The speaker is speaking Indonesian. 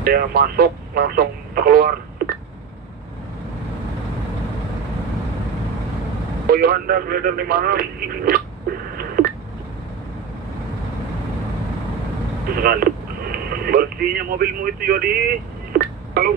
Dia masuk langsung keluar. Toyo Honda Glider 56. Sekali. Bersihnya mobilmu itu, Yodi. Halo.